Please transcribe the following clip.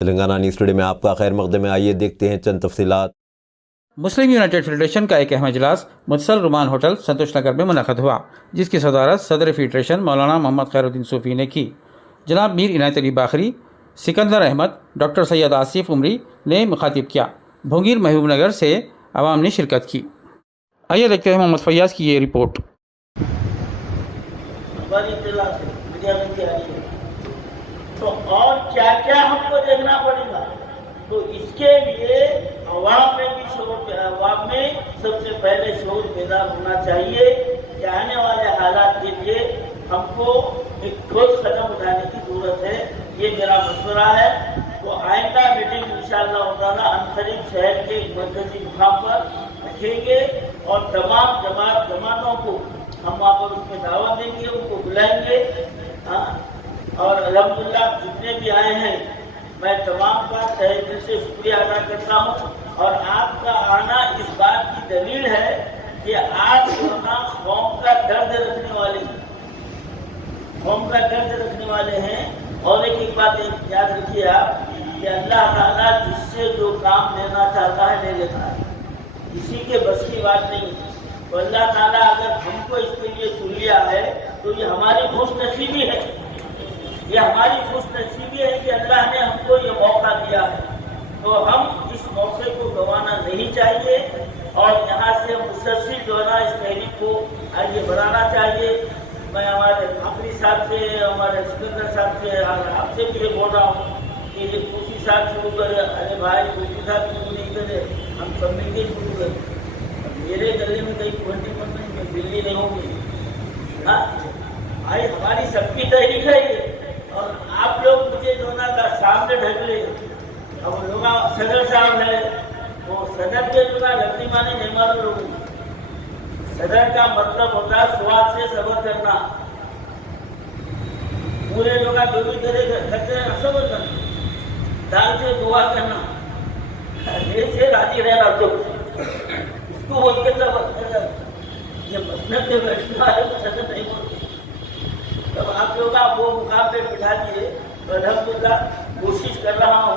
Telangana news today میں آپ کا خیر مقدم ہے، آئیے دیکھتے ہیں چند تفصیلات۔ مسلم یونائٹڈ فیڈریشن کا ایک اہم اجلاس متصل رومان ہوٹل سنتوش نگر میں منعقد ہوا، جس کی صدارت صدر فیڈریشن مولانا محمد خیر الدین صوفی نے کی۔ جناب میر عنایت علی باخری، سکندر احمد، ڈاکٹر سید آصف عمری نے مخاطب کیا۔ بھونگیر محبوب نگر سے عوام نے شرکت کی۔ آئیے دیکھتے ہیں محمد فیاض کی یہ رپورٹ۔ ہماری اطلاع سے میڈیا میں کیا رہی ہے تو اور کیا کیا ہم کو دیکھنا پڑے گا، تو اس کے لیے عوام میں بھی عوام میں سب سے پہلے شعور بیدار ہونا چاہیے کہ آنے والے حالات کے لیے ہم کو ایک ٹھوس قدم اٹھانے کی ضرورت ہے۔ یہ میرا مشورہ ہے۔ تو آئندہ میٹنگ انشاءاللہ تعالی عنقریب شہر کے ایک مرکزی مقام پر رکھیں گے اور تمام جماعتوں کو ہم وہاں پر اس میں دعوت دیں گے، ان کو بلائیں گے۔ اور الحمدللہ جتنے بھی آئے ہیں میں تمام کا تہہ دل سے شکریہ ادا کرتا ہوں، اور آپ کا آنا اس بات کی دلیل ہے کہ آپ قوم کا درد رکھنے والے ہیں۔ اور ایک بات یاد رکھیے آپ کہ اللہ تعالیٰ جس سے جو کام لینا چاہتا ہے لے لیتا ہے، کسی کے بس کی بات نہیں ہے۔ تو اللہ تعالیٰ اگر ہم کو اس کے لیے چن لیا ہے تو یہ ہماری خوش نصیبی ہے، یہ ہماری خوش نصیبی ہے کہ اللہ نے ہم کو یہ موقع دیا ہے۔ تو ہم اس موقع کو گنوانا نہیں چاہیے اور یہاں سے مسلسل جو ہے نا اس تحریک کو آگے بڑھانا چاہیے۔ میں ہمارے آخری صاحب سے، ہمارے سکندر صاحب سے، آپ سے بھی یہ بول رہا ہوں کہ یہ صوفی صاحب شروع کرے، ارے بھائی صوفی صاحب شروع نہیں کرے، ہم سب مل کے شروع کریں۔ میرے گلے میں کہیں 20% میں بلی نہیں ہوگی۔ بھائی ہماری سب کی تحریک ہے یہ، اور آپ لوگ مجھے جو نا سامنے ڈھک لے۔ اب لوگ صدر صاحب ہے، وہ صدر کے جو نا لکڑی مانے نہیں معلوم لوگوں کو۔ صدر کا مطلب ہوتا ہے سواد سے صبر کرنا، پورے لوگ جو بھی کرتے ہیں صبر کرنا، دال سے دعا کرنا، دل سے راضی رہنا، تو اس کو بول کے صبر۔ یہ مسند میں بیٹھنے والے کو صدر نہیں بولتے۔ تب آپ لوگ وہ مقام پہ بٹھا دیے تو الحمدللہ کوشش کر رہا ہوں